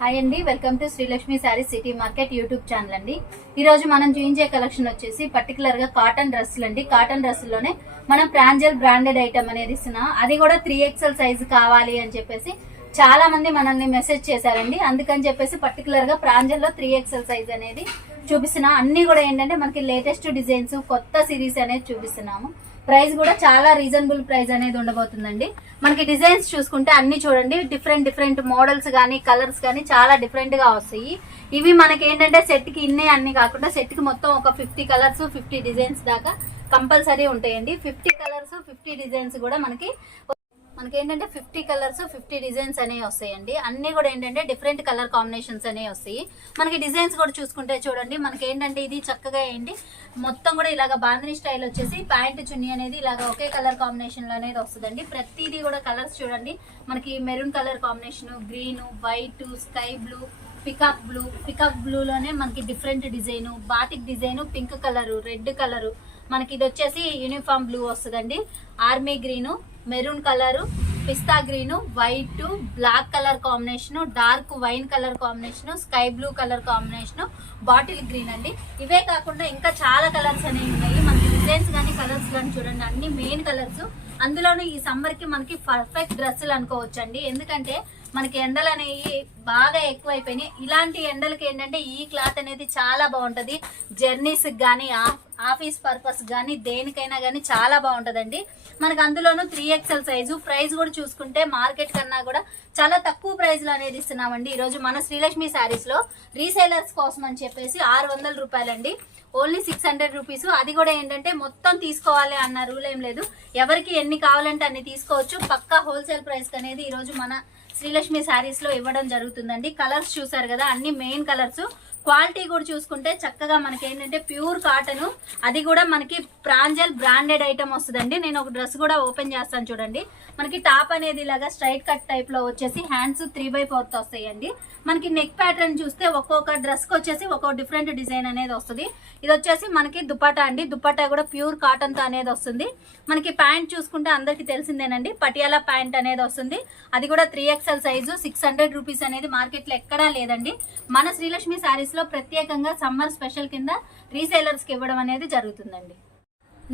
Hi అండి welcome to Srilakshmi saree city market YouTube channel అండి. ఈ రోజు మనం చూపించే కలెక్షన్ వచ్చేసి పర్టికులర్గా కాటన్ డ్రెస్సులు అండి. కాటన్ డ్రెస్సులోనే మనం ప్రాంజల్ బ్రాండెడ్ ఐటమ్ అనేది ఇస్తున్నాం. అది కూడా త్రీ ఎక్స్ఎల్ సైజ్ కావాలి అని చెప్పేసి చాలా మంది మనల్ని మెసేజ్ చేశారండి. అందుకని చెప్పేసి పర్టికులర్గా ప్రాంజల్లో త్రీ ఎక్స్ఎల్ సైజ్ అనేది చూపిస్తున్నాం. అన్ని కూడా ఏంటంటే మనకి లేటెస్ట్ డిజైన్స్ కొత్త సిరీస్ అనేది చూపిస్తున్నాము. ప్రైస్ కూడా చాలా రీజనబుల్ ప్రైస్ అనేది ఉండబోతుందండి. మనకి డిజైన్స్ చూసుకుంటే అన్ని చూడండి డిఫరెంట్ డిఫరెంట్ మోడల్స్ కానీ కలర్స్ కానీ చాలా డిఫరెంట్గా వస్తాయి. ఇవి మనకి ఏంటంటే సెట్కి ఇన్నే అన్ని కాకుండా సెట్కి మొత్తం ఒక ఫిఫ్టీ కలర్స్ ఫిఫ్టీ డిజైన్స్ దాకా కంపల్సరీ ఉంటాయండి. ఫిఫ్టీ కలర్స్ ఫిఫ్టీ డిజైన్స్ కూడా మనకి మనకి ఏంటంటే ఫిఫ్టీ కలర్స్ ఫిఫ్టీ డిజైన్స్ అనేవి వస్తాయండి. అన్ని కూడా ఏంటంటే డిఫరెంట్ కలర్ కాంబినేషన్స్ అనేవి వస్తాయి. మనకి డిజైన్స్ కూడా చూసుకుంటే చూడండి మనకి ఏంటంటే ఇది చక్కగా ఏంటి మొత్తం కూడా ఇలాగ బాంధని స్టైల్ వచ్చేసి ప్యాంట్ చున్నీ అనేది ఇలాగ ఒకే కలర్ కాంబినేషన్లో అనేది వస్తుందండి. ప్రతిదీ కూడా కలర్స్ చూడండి మనకి maroon colour combination green white sky blue pickup blue pickup blue లోనే మనకి different design batik design pink colour red colour మనకి ఇది వచ్చేసి యూనిఫామ్ బ్లూ వస్తుందండి. ఆర్మీ గ్రీను మెరూన్ కలరు పిస్తా green white black colour combination dark wine colour combination sky blue colour combination bottle green అండి. ఇవే కాకుండా ఇంకా చాలా కలర్స్ అనేవి ఉన్నాయి. మనకి డిజైన్స్ కానీ కలర్స్ కానీ చూడండి అన్ని మెయిన్ కలర్స్. అందులోనూ ఈ సమ్మర్కి మనకి పర్ఫెక్ట్ డ్రెస్సులు అనుకోవచ్చు అండి ఎందుకంటే మనకి ఎండలు అనేవి బాగా ఎక్కువైపోయినాయి. ఇలాంటి ఎండలకి ఏంటంటే ఈ క్లాత్ అనేది చాలా బాగుంటుంది. జర్నీస్కి కానీ ఆఫీస్ పర్పస్ కానీ దేనికైనా కానీ చాలా బాగుంటుందండి. మనకి అందులోనూ త్రీ ఎక్స్ఎల్ సైజు ప్రైస్ కూడా చూసుకుంటే మార్కెట్ కన్నా కూడా చాలా తక్కువ ప్రైజ్లు అనేది ఇస్తున్నామండి. ఈ రోజు మన శ్రీలక్ష్మి శారీస్లో రీసేలర్స్ కోసం అని చెప్పేసి ఆరు వందల రూపాయలండి. ఓన్లీ సిక్స్ హండ్రెడ్ రూపీస్ అది కూడా ఏంటంటే మొత్తం తీసుకోవాలి అన్న రూల్ ఏం లేదు. ఎవరికి ఎన్ని కావాలంటే అన్ని తీసుకోవచ్చు. పక్కా హోల్సేల్ ప్రైస్ అనేది ఈరోజు మన శ్రీలక్ష్మి శారీస్లో ఇవ్వడం జరుగుతుందండి. కలర్స్ చూసారు కదా అన్ని మెయిన్ కలర్స్ క్వాలిటీ కూడా చూసుకుంటే చక్కగా మనకి ఏంటంటే ప్యూర్ కాటన్. అది కూడా మనకి ప్రాంజల్ బ్రాండెడ్ ఐటమ్ వస్తుందండి. నేను ఒక డ్రెస్ కూడా ఓపెన్ చేస్తాను చూడండి. మనకి టాప్ అనేది ఇలాగా స్ట్రైట్ కట్ టైప్లో వచ్చేసి హ్యాండ్స్ త్రీ బై ఫోర్త్ వస్తాయండి. మనకి నెక్ ప్యాటర్న్ చూస్తే ఒక్కొక్క డ్రెస్కి వచ్చేసి ఒక్కొక్క డిఫరెంట్ డిజైన్ అనేది వస్తుంది. ఇది వచ్చేసి మనకి దుపట్టా అండి. దుపట్టా కూడా ప్యూర్ కాటన్తో అనేది వస్తుంది. మనకి ప్యాంట్ చూసుకుంటే అందరికి తెలిసిందేనండి. పటియాలా ప్యాంట్ అనేది వస్తుంది. అది కూడా three XL size. Six hundred rupees అనేది మార్కెట్లో ఎక్కడా లేదండి. మన శ్రీలక్ష్మి శారీస్ లో ప్రత్యేకంగా సమ్మర్ స్పెషల్ కింద రీసేలర్స్కి ఇవ్వడం అనేది జరుగుతుందండి.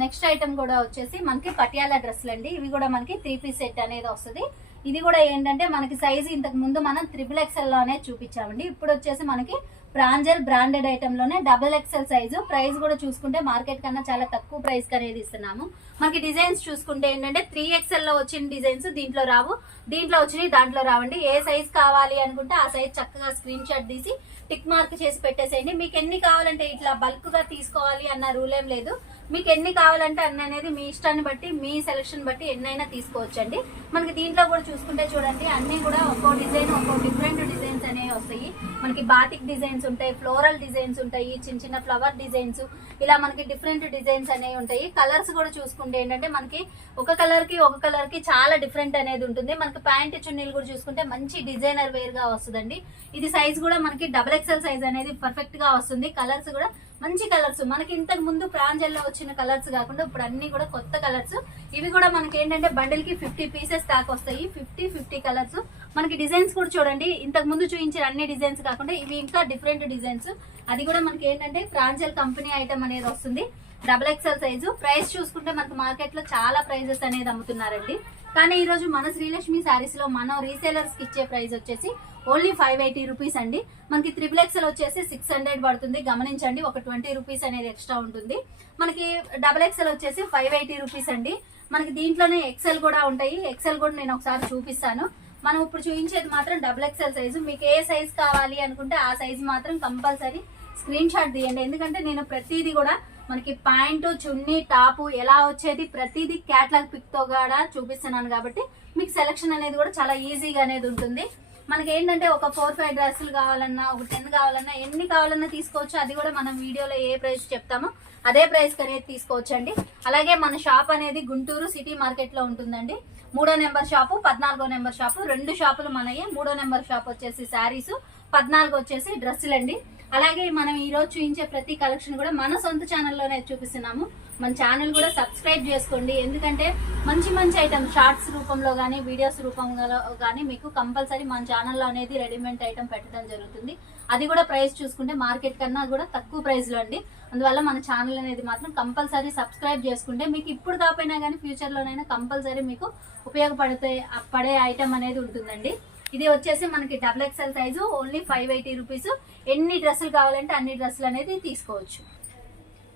నెక్స్ట్ ఐటమ్ కూడా వచ్చేసి మనకి పటియాలా డ్రెస్సులు అండి. ఇవి కూడా మనకి త్రీ పీస్ సెట్ అనేది వస్తుంది. ఇది కూడా ఏంటంటే మనకి సైజు ఇంతకు ముందు మనం త్రిబుల్ ఎక్స్ఎల్లోనే చూపించామండి. ఇప్పుడు వచ్చేసి మనకి ప్రాంజల్ బ్రాండెడ్ ఐటమ్లోనే డబుల్ ఎక్స్ఎల్ సైజు ప్రైస్ కూడా చూసుకుంటే మార్కెట్ కన్నా చాలా తక్కువ ప్రైస్ అనేది ఇస్తున్నాము. మనకి డిజైన్స్ చూసుకుంటే ఏంటంటే త్రీ ఎక్స్ఎల్లో వచ్చిన డిజైన్స్ దీంట్లో రావు. దీంట్లో వచ్చినవి దాంట్లో రావండి. ఏ సైజ్ కావాలి అనుకుంటే ఆ సైజ్ చక్కగా స్క్రీన్ షాట్ తీసి టిక్ మార్క్ చేసి పెట్టేసేయండి. మీకు ఎన్ని కావాలంటే ఇట్లా బల్క్గా తీసుకోవాలి అన్న రూల్ ఏం లేదు. మీకు ఎన్ని కావాలంటే అన్ని అనేది మీ ఇష్టాన్ని బట్టి మీ సెలక్షన్ బట్టి ఎన్నైనా తీసుకోవచ్చండి. మనకి దీంట్లో కూడా చూసుకుంటే చూడండి అన్ని కూడా ఒక్కో డిజైన్ ఒక్కో డిఫరెంట్ డిజైన్స్ అనేవి వస్తాయి. మనకి బాతిక్ డిజైన్స్ ఉంటాయి ఫ్లోరల్ డిజైన్స్ ఉంటాయి చిన్న చిన్న ఫ్లవర్ డిజైన్స్ ఇలా మనకి డిఫరెంట్ డిజైన్స్ అనేవి ఉంటాయి. కలర్స్ కూడా చూసుకుంటే ఏంటంటే మనకి ఒక కలర్కి ఒక కలర్కి చాలా డిఫరెంట్ అనేది ఉంటుంది. మనకి ప్యాంట్ చున్నీలు కూడా చూసుకుంటే మంచి డిజైనర్ వేర్గా వస్తుందండి. ఇది సైజ్ కూడా మనకి డబల్ ఎక్స్ఎల్ సైజ్ అనేది పర్ఫెక్ట్గా వస్తుంది. కలర్స్ కూడా మంచి కలర్స్. మనకి ఇంతకు ముందు ప్రాంజల్లో వచ్చిన కలర్స్ కాకుండా ఇప్పుడు అన్ని కూడా కొత్త కలర్స్. ఇవి కూడా మనకి ఏంటంటే బండిల్కి ఫిఫ్టీ పీసెస్ దాకా వస్తాయి. Fifty fifty colours. మనకి డిజైన్స్ కూడా చూడండి. ఇంతకు ముందు చూపించిన అన్ని డిజైన్స్ కాకుండా ఇవి ఇంకా డిఫరెంట్ డిజైన్స్. అది కూడా మనకి ఏంటంటే ప్రాంజల్ కంపెనీ ఐటమ్ అనేది వస్తుంది. Double XL size. ప్రైస్ చూసుకుంటే మనకు మార్కెట్లో చాలా ప్రైజెస్ అనేది అమ్ముతున్నారండి. కానీ ఈ రోజు మన శ్రీలక్ష్మి శారీస్లో మనం రీసేలర్స్కి ఇచ్చే ప్రైస్ వచ్చేసి ఓన్లీ ఫైవ్ ఎయిటీ రూపీస్ అండి. మనకి త్రిబుల్ ఎక్స్ఎల్ వచ్చేసి సిక్స్ హండ్రెడ్ పడుతుంది. గమనించండి ఒక ట్వంటీ రూపీస్ అనేది ఎక్స్ట్రా ఉంటుంది. మనకి డబల్ ఎక్స్ఎల్ వచ్చేసి ఫైవ్ ఎయిటీ రూపీస్ అండి. మనకి దీంట్లోనే ఎక్సెల్ కూడా ఉంటాయి. ఎక్సెల్ కూడా నేను ఒకసారి చూపిస్తాను. మనం ఇప్పుడు చూపించేది మాత్రం డబుల్ ఎక్స్ఎల్ సైజు. మీకు ఏ సైజ్ కావాలి అనుకుంటే ఆ సైజ్ మాత్రం కంపల్సరీ స్క్రీన్ షాట్ తీయండి. ఎందుకంటే నేను ప్రతిదీ కూడా మనకి ప్యాంటు చున్నీ టాపు ఎలా వచ్చేది ప్రతిదీ క్యాట్లాగ్ పిక్తో కూడా చూపిస్తున్నాను కాబట్టి మీకు సెలక్షన్ అనేది కూడా చాలా ఈజీగా అనేది ఉంటుంది. మనకి ఏంటంటే ఒక ఫోర్ ఫైవ్ డ్రెస్సులు కావాలన్నా ఒక టెన్ కావాలన్నా ఎన్ని కావాలన్నా తీసుకోవచ్చు. అది కూడా మనం వీడియోలో ఏ ప్రైస్ చెప్తామో అదే ప్రైస్ అనేది తీసుకోవచ్చండి. అలాగే మన షాప్ అనేది గుంటూరు సిటీ మార్కెట్లో ఉంటుందండి. మూడో నెంబర్ షాపు పద్నాలుగో నెంబర్ షాపు రెండు షాపులు మనయ్యే మూడో నెంబర్ షాప్ వచ్చేసి శారీసు పద్నాలుగు వచ్చేసి డ్రెస్సులండి. అలాగే మనం ఈ రోజు చూపించే ప్రతి కలెక్షన్ కూడా మన సొంత ఛానల్లోనే చూపిస్తున్నాము. మన ఛానల్ కూడా సబ్స్క్రైబ్ చేసుకోండి. ఎందుకంటే మంచి మంచి ఐటమ్ షార్ట్స్ రూపంలో కానీ వీడియోస్ రూపంలో కానీ మీకు కంపల్సరీ మన ఛానల్లో అనేది రెడీమేడ్ ఐటమ్ పెట్టడం జరుగుతుంది. అది కూడా ప్రైస్ చూసుకుంటే మార్కెట్ కన్నా కూడా తక్కువ ప్రైస్లో అండి. అందువల్ల మన ఛానల్ అనేది మాత్రం కంపల్సరీ సబ్స్క్రైబ్ చేసుకుంటే మీకు ఇప్పుడు కాకపోయినా కానీ ఫ్యూచర్లోనైనా కంపల్సరీ మీకు ఉపయోగపడితే పడే ఐటమ్ అనేది ఉంటుందండి. ఇది వచ్చేసి మనకి double XL size only five eighty rupees ఎన్ని డ్రెస్సులు కావాలంటే అన్ని డ్రెస్సులు అనేది తీసుకోవచ్చు.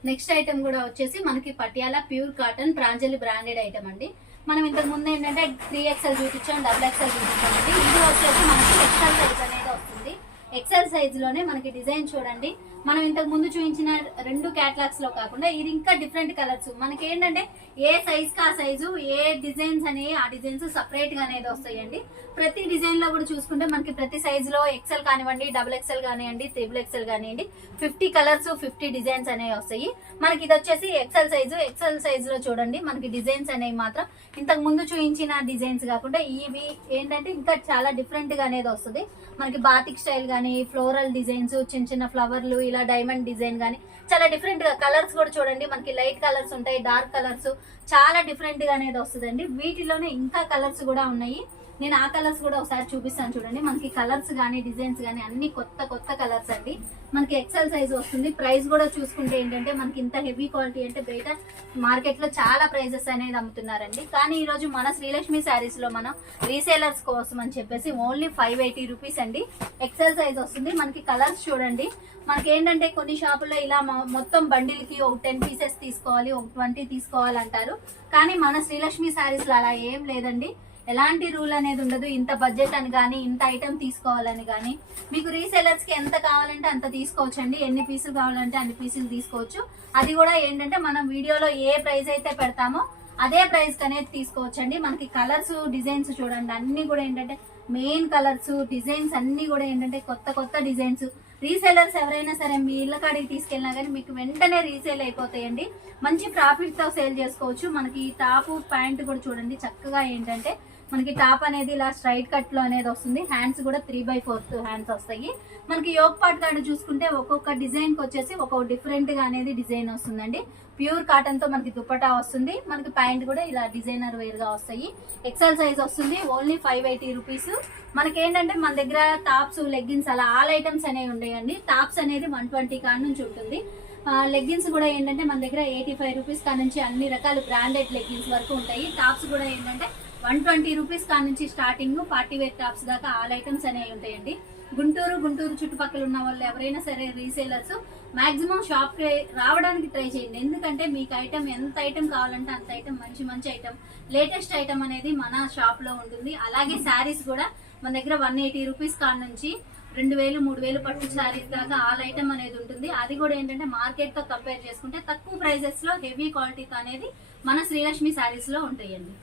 నెక్స్ట్ ఐటమ్ కూడా వచ్చేసి మనకి Patiala pure cotton Pranjali branded item అండి. మనం ఇంతకు ముందు ఏంటంటే త్రీ ఎక్స్ఎల్ చూపించాం డబుల్ ఎక్స్ఎల్ చూపించామండి ఇది వచ్చేసి మనకి ఎక్స్ఎల్ సైజ్ అనేది వస్తుంది. ఎక్సెల్ సైజ్లోనే మనకి డిజైన్ చూడండి. మనం ఇంతకు ముందు చూపించిన రెండు క్యాటలాగ్స్లో కాకుండా ఇది ఇంకా డిఫరెంట్ కలర్స్ మనకి ఏంటంటే ఏ సైజ్ కా సైజు ఏ డిజైన్స్ అనేవి ఆ డిజైన్స్ సపరేట్గా అనేది వస్తాయండి. ప్రతి డిజైన్లో కూడా చూసుకుంటే మనకి ప్రతి సైజ్లో ఎక్సెల్ కానివ్వండి డబుల్ ఎక్సెల్ కానివ్వండి త్రిబుల్ ఎక్సెల్ కానివ్వండి ఫిఫ్టీ కలర్స్ ఫిఫ్టీ డిజైన్స్ అనేవి వస్తాయి. మనకి ఇది వచ్చేసి ఎక్సెల్ సైజు ఎక్సెల్ సైజ్లో చూడండి మనకి డిజైన్స్ అనేవి మాత్రం ఇంతకు ముందు చూపించిన డిజైన్స్ కాకుండా ఇవి ఏంటంటే ఇంకా చాలా డిఫరెంట్గా అనేది వస్తుంది. మనకి బాతిక్ స్టైల్ కానీ ఫ్లోరల్ డిజైన్స్ చిన్న చిన్న ఫ్లవర్లు ఇలా డైమండ్ డిజైన్ కానీ చాలా డిఫరెంట్గా కలర్స్ కూడా చూడండి. మనకి లైట్ కలర్స్ ఉంటాయి డార్క్ కలర్స్ చాలా డిఫరెంట్గా అనేది వస్తుందండి. వీటిలోనే ఇంకా కలర్స్ కూడా ఉన్నాయి. నేను ఆ కలర్స్ కూడా ఒకసారి చూపిస్తాను చూడండి. మనకి కలర్స్ కానీ డిజైన్స్ కానీ అన్ని కొత్త కొత్త కలర్స్ అండి. మనకి ఎక్సెల్ సైజ్ వస్తుంది. ప్రైస్ కూడా చూసుకుంటే ఏంటంటే మనకి ఇంత హెవీ క్వాలిటీ అంటే బయట మార్కెట్లో చాలా ప్రైజెస్ అనేది అమ్ముతున్నారండి. కానీ ఈ రోజు మన శ్రీలక్ష్మి శారీస్లో మనం రీసేలర్స్ కోసం అని చెప్పేసి ఓన్లీ ఫైవ్ ఎయిటీ రూపీస్ అండి. ఎక్సెల్ సైజ్ వస్తుంది. మనకి కలర్స్ చూడండి. మనకి ఏంటంటే కొన్ని షాపుల్లో ఇలా మొత్తం బండిల్కి ఒక టెన్ పీసెస్ తీసుకోవాలి ఒక ట్వంటీ తీసుకోవాలంటారు. కానీ మన శ్రీలక్ష్మి శారీస్లో అలా ఏం లేదండి. ఎలాంటి రూల్ అనేది ఉండదు. ఇంత బడ్జెట్ అని కానీ ఇంత ఐటమ్ తీసుకోవాలని కానీ మీకు రీసెలర్స్కి ఎంత కావాలంటే అంత తీసుకోవచ్చండి. ఎన్ని పీసులు కావాలంటే అన్ని పీసులు తీసుకోవచ్చు. అది కూడా ఏంటంటే మనం వీడియోలో ఏ ప్రైస్ అయితే పెడతామో అదే ప్రైస్ అనేది తీసుకోవచ్చండి. మనకి కలర్స్ డిజైన్స్ చూడండి. అన్ని కూడా ఏంటంటే మెయిన్ కలర్స్ డిజైన్స్ అన్ని కూడా ఏంటంటే కొత్త కొత్త డిజైన్స్ రీసెలర్స్ ఎవరైనా సరే మీ ఇళ్ళ కాడికి తీసుకెళ్ళినా కానీ మీకు వెంటనే రీసేల్ అయిపోతాయండి. మంచి ప్రాఫిట్తో సేల్ చేసుకోవచ్చు. మనకి ఈ టాప్ ప్యాంట్ కూడా చూడండి. చక్కగా ఏంటంటే మనకి టాప్ అనేది ఇలా స్ట్రైట్ కట్లో అనేది వస్తుంది. హ్యాండ్స్ కూడా త్రీ బై ఫోర్త్ హ్యాండ్స్ వస్తాయి. మనకి యోగ్ పార్ట్ దాన్ని చూసుకుంటే ఒక్కొక్క డిజైన్కి వచ్చేసి ఒక్కొక్క డిఫరెంట్గా అనేది డిజైన్ వస్తుందండి. ప్యూర్ కాటన్తో మనకి దుప్పటా వస్తుంది. మనకి ప్యాంట్ కూడా ఇలా డిజైనర్ వేర్గా వస్తాయి. ఎక్సెల్ సైజ్ వస్తుంది. ఓన్లీ ఫైవ్ ఎయిటీ రూపీస్ మనకి ఏంటంటే మన దగ్గర టాప్స్ లెగ్గిన్స్ అలా ఆల్ ఐటమ్స్ అనేవి ఉండేయండి. టాప్స్ అనేది వన్ ట్వంటీ కాడ నుంచి ఉంటుంది. లెగ్గిన్స్ కూడా ఏంటంటే మన దగ్గర ఎయిటీ ఫైవ్ రూపీస్ కాడ నుంచి అన్ని రకాల బ్రాండెడ్ లెగ్గిన్స్ వరకు ఉంటాయి. టాప్స్ కూడా ఏంటంటే వన్ ట్వంటీ రూపీస్ కా నుంచి స్టార్టింగ్ పార్టీ వేర్ టాప్స్ దాకా ఆల్ ఐటమ్స్ అనేవి ఉంటాయండి. గుంటూరు గుంటూరు చుట్టుపక్కల ఉన్న వాళ్ళు ఎవరైనా సరే రీసేలర్స్ మాక్సిమం షాప్ రావడానికి ట్రై చేయండి. ఎందుకంటే మీకు ఐటమ్ ఎంత ఐటమ్ కావాలంటే అంత ఐటమ్ మంచి మంచి ఐటమ్ లేటెస్ట్ ఐటమ్ అనేది మన షాప్లో ఉంటుంది. అలాగే శారీస్ కూడా మన దగ్గర వన్ ఎయిటీ రూపీస్ కాడ నుంచి రెండు వేలు మూడు వేలు పట్టు శారీస్ దాకా ఆల్ ఐటమ్ అనేది ఉంటుంది. అది కూడా ఏంటంటే మార్కెట్తో కంపేర్ చేసుకుంటే తక్కువ ప్రైజెస్లో హెవీ క్వాలిటీతో అనేది మన శ్రీలక్ష్మి శారీస్లో ఉంటాయండి.